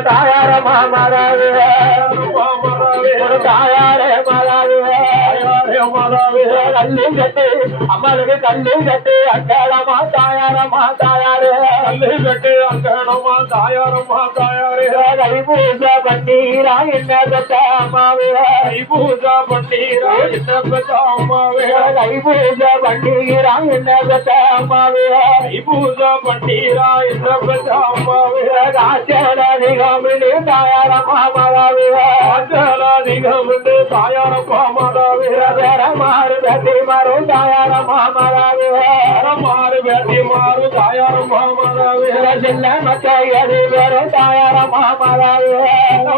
தாயார மாமாவே தாயாரே மாதாவே கல்லு கட்டு அம்மளுக்கு கல்லு கட்டு அக்கடமா தாயாரமா தாயாரே கல்லு கட்டு அக்கடமா தாயாரமா தாயாரே கை பூஜா பண்ணீரா என்ன பெற்ற அம்மாவே கை பூஜா பண்ணீரா என்ன பெற்ற அம்மாவே கை பூஜா பண்ணீரா என்ன பெற்ற அம்மாவே கை பூஜா பண்ணீரா என்ன பெற்ற அம்மாவே காச்சலாதிகமிடு தாயாரமா மாதாவே காச்சலாதிகமிடு தாயாரமா மாதாவே வேற மாறு வெட்டி மாறும் தாயாரமா மாதாவே வேற மாறு வெட்டி மாறும் தாயாரமா மாதாவே சின்ன மக்கள் எது வரும் தாயாரமா மாதாவே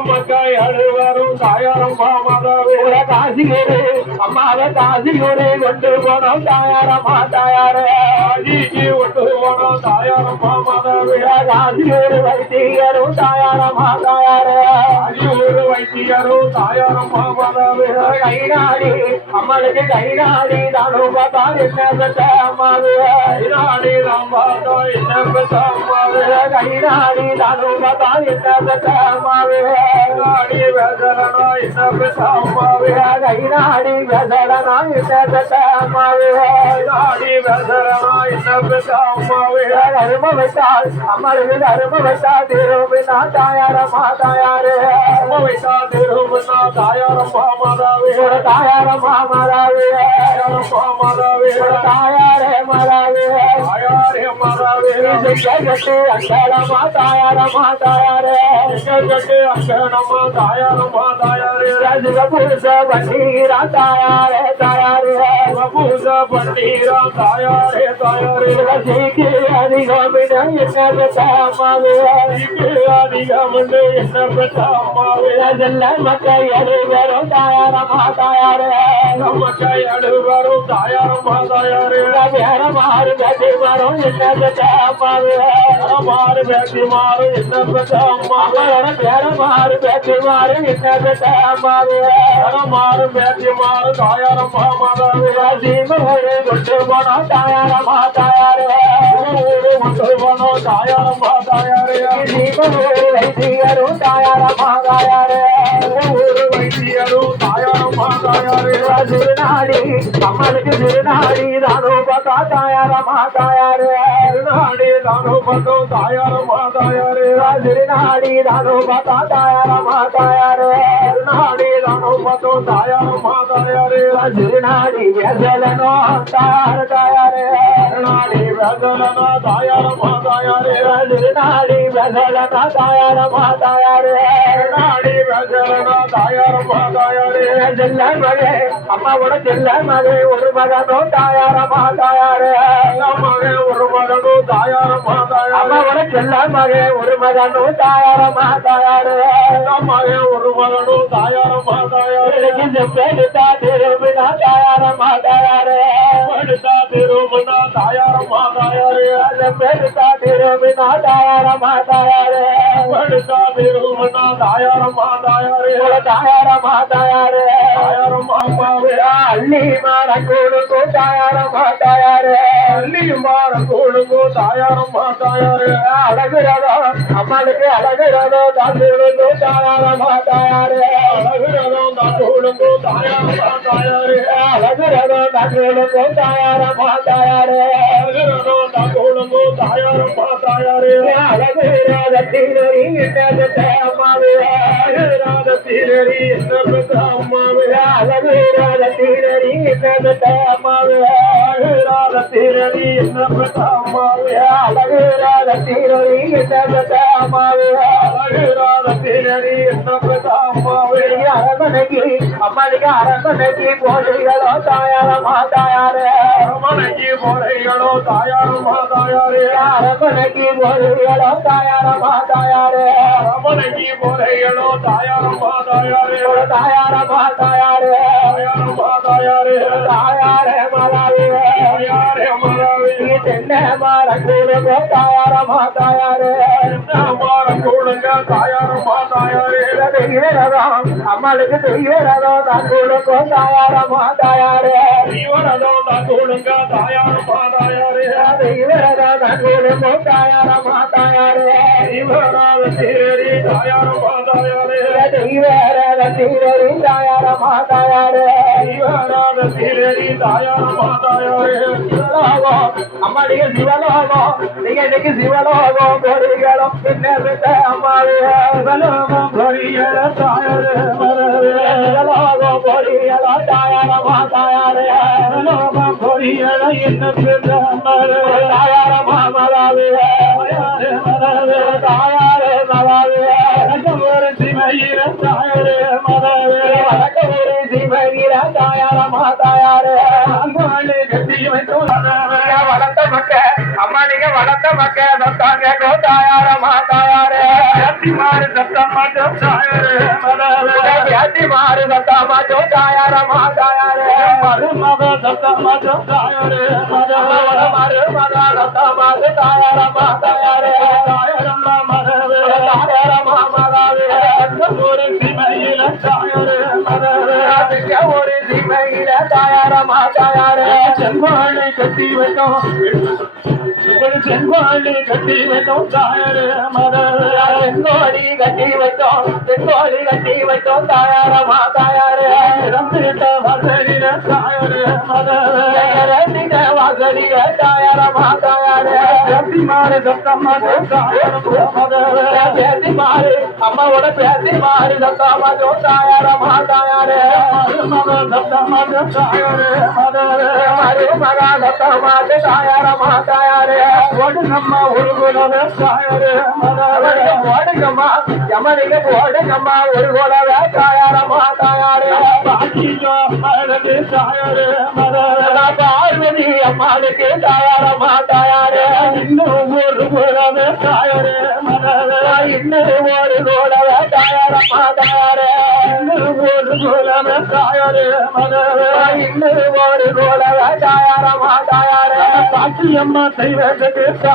மக்கள் எது வரும் தாயாரமா மாதாவே காசியூரு அம்மாவை காசியூரு கொண்டு போனோம் தாயாரமா தாயாரே காசிக்கு கொண்டு போனோம் தாயாரமா மாதாவே காசியூரு வைத்தியரும் தாயாரமா தாயாரே காசியூரு வைத்தியரும் தாயாரமா மாதாவே கைநாடி அம்மளுக்கு கைநாடி தானும் பார்த்தா என்ன பெற்ற அம்மாவே கைநாடி தான் பார்த்தா என்ன பெற்ற அம்மாவே கைநாடி தானும் பார்த்தா என்ன பெற்ற அம்மாவே கைநாடி வேசலனா என்ன பெற்ற அம்மாவே கைநாடி வேசலனா என்ன பெற்ற அம்மாவே கைநாடி வேசலனா என்ன பெற்ற அம்மாவே கரும வைத்தால் அம்மளுக்கு கரும வைத்தால் திரும்பினா தாயாரமா தாயாரே கரும வைத்தால் திரும்பினா தாயாரமா மாதாவே தாயாரமா மாதாவே தாயாரமா மாதாவே தாயாரே மாதாவே தாயாரே மாதாவே கட்டு அங்கடமா தாயாரமா தாயாரே கட்டு அங்கடமா தாயாரமா தாயாரே ரஜிக புருஷ பன்னீரா தாயாரே தாயாரே பூஜ பன்னீரா தாயாரே தாயாரே ரசிக்கு அதிகமிட என்ன பெற்ற அம்மாவே ரசிக்கு அதிகமிட என்ன பெற்ற அம்மாவே அதெல்ல மக்கள் எழுவரும் தாயாரமா தாயாரே மக்கள் எழுவரும் தாயாரமா தாயாரே வேற மாறு பேட்டி மாறும் என்ன பெற்ற அம்மாவே மாறு பேட்டி மாறும் என்ன பெற்ற அம்மாவே வேற மாறு பேட்டி மாறும் என்ன பெற்ற அம்மாவே மாறு பேட்டி மாறும் தாயாரமா மாதாவே சீமூரு கொண்டு போனோம் தாயாரமா தாயாரே ஊரு கொண்டு போனோம் தாயாரமா தாயாரே சீமூரு வைத்தியரும் தாயாரமா தாயாரே ஊரு வைத்தியரும் தாயாரமா தாயாரே திருநாடி அம்மனுக்கு திருநாடி தானோ பார்த்தா தாயாரமா தாயாரே திருநாடி தானோ பார்த்தோம் தாயாரமா தாயாரே திருநாடி தானோ பார்த்தா தாயாரமா தாயாரே திருநாடி தானோ பார்த்தோம் தாயாரமா தாயாரே திருநாடி வேசலனோ தாயார தாயாரே திருநாடி வேசலனோ தாயாரமா தாயாரே திருநாடி வேசலனோ தாயாரமா தாயாரே திருநாடி வேசலனோ தாயாரமா தாயாரே செல்ல மகே அம்மாவோட செல்ல மகே ஒரு மகனோ தாயாரமா தாயாரே மகே ஒரு மகனோ தாயாரமா தாயாரே அம்மாவோட செல்ல மகே ஒரு மகனோ தாயாரமா தாயாரே மகே ஒரு மகனோ தாயாரமா தாயாரே பெருத்தா திரும்பினா தாயாரமா தாயாரே பெருத்தா திரும்பினா தாயாரமா தாயாரே பெருத்தா திரும்பினா தாயாரமா தாயாரே பெருத்தா திரும்பினா தாயாரமா தாயாரே தாயாரமா தாயாரே தாயாரமா அம்மாவே அள்ளி மாற கொடுங்கோ தாயாரமா தாயாரே அள்ளி மாற கொடுங்கோ தாயாரமா தாயாரே அழகுறதோ அம்மாளுக்கு அழகுறதோ தான் கொடுங்கோ தாயாரமா தாயாரே அழகுறதோ தான் கொடுங்கோ தாயாரமா தாயாரே அழகுறதோ தான் கொடுங்கோ தாயாரமா தாயாரே அழகுறதோ தான் கொடுங்கோ தாயாரமா தாயாரே அழகுறாத தீரரி என்ன பெற்ற அம்மாவே அழகுறாத தீரரி என்ன பெற்ற அம்மாவே அழகுறாத தீரரி என்ன பெற்ற அம்மாவே அழகுறாத தீரரி என்ன பெற்ற அம்மாவே அழகுறாத தீரரி என்ன பெற்ற அம்மாவே அழகுறாத தீரரி என்ன பெற்ற அம்மாவே அரண்மனைக்கு அம்மாளுக்கு அரண்மனைக்கு போதைகளோ தாயாரமா தாயாரே அரண்மனைக்கு போதைகளோ தாயாரமா தாயாரே அரண்மனைக்கு போதைகளோ தாயாரமா தாயாரே அரண்மனைக்கு போதைகளோ தாயாரமா தாயாரே தாயாரமா தாயாரே தாயாரமா தாயாரே தாயாரே மாதாவே தாயாரே மாதாவே தென்னை மரம் கூடுங்க தாயாரமா தாயாரே தென்னை மரம் கூடுங்க தாயாரமா தாயாரே தெய்வரதம் அம்மளுக்கு தெய்வரதம் தான் கூடுங்க தாயாரமா தாயாரே தெய்வரதம் தான் கூடுங்க தாயாரமா தாயாரே தெய்வரதம் தான் கூடுங்க தாயாரமா தாயாரே தீரடி தாயாரம்மா தாயாரே தீவராத தீரடி தாயாரம்மா தாயாரே தீரடி தாயாரம்மா தாயாரே அம்மாடிய சிவலோகம் நீங்க இன்னைக்கு சிவலோகம் பொறிகளும் பின்ன அம்மாவே சிவலோகம் பொறியல தாயாரே சிவலோகம் பொறிகளோ தாயாரம்மா தாயாரே சிவலோகம் பொறியல என்ன பெற்ற தாயாரம்மா மலாவே தாயாரே மலாவே ஒரு சிவையில தாயாரே மதவே வடக்கவேரி சிவகிர தாயாரம்மா தாயாரே அங்காளி கட்டி வைக்கும் வளர்த்த மக்க அம்மா நீங்க வளர்த்த மக்க சொத்தாங்க தாயாரம்மா தாயாரே மாறு சத்தம் மட்டும் தாயாரே மதவே வியாதி மாறு சத்தாமா தாயாரம்மா தாயாரே மருமக சத்தம் மட்டும் தாயாரே மதவே மருமகா சத்தாமா தாயாரம்மா தாயாரே தாயாரம்மா மதவே தாயாரம்மா மதாவே ஒரு சிவையில தாயாரே மதவே ஒரு சிவகிர தாயாரம்மா தாயாரே செம்பாளை கட்டி வைக்கும் செம்பாளை கட்டி வைக்கும் தாயாரே மதவே செங்கோடி கட்டி வைத்தோம் செங்கோடி கட்டி வைத்தோம் தாயாரம்மா தாயாரே இறந்துட்ட வசதியில தாயாரே மதவே வாசலிய தாயாரம்மா தாயாரே கட்டி மாறு சத்தம் மட்டும் தாயாரம்மா மதவே பேசி மாறு அம்மாவோட பேசி மாறு சத்தாமா தாயாரம்மா தாயாரே மருமக சத்தம் மட்டும் தாயாரே மதவே மருமகா சத்தாமா தாயாரம்மா தாயாரே ஒடுங்கம்மா ஒரு குலவே தாயாரே மதவே ஓடுங்கம்மா யமனிங்க ஓடுங்கம்மா ஒரு குலவே தாயாரம்மா தாயாரே பாட்டியோ மழகு தாயாரே மதவே பார்வதி அம்மாளுக்கு தாயாரம்மா தாயாரே இன்னும் ஒரு குலவே தாயாரே மதவே இன்னும் ஒரு குலவே தாயாரம்மா தாயாரே இன்னும் ஒரு குலவே தாயாரே மதவே இன்னும் ஒரு குலவே தாயாரம்மா தாயாரே பாட்டியம்மா தெய்வத்துக்கு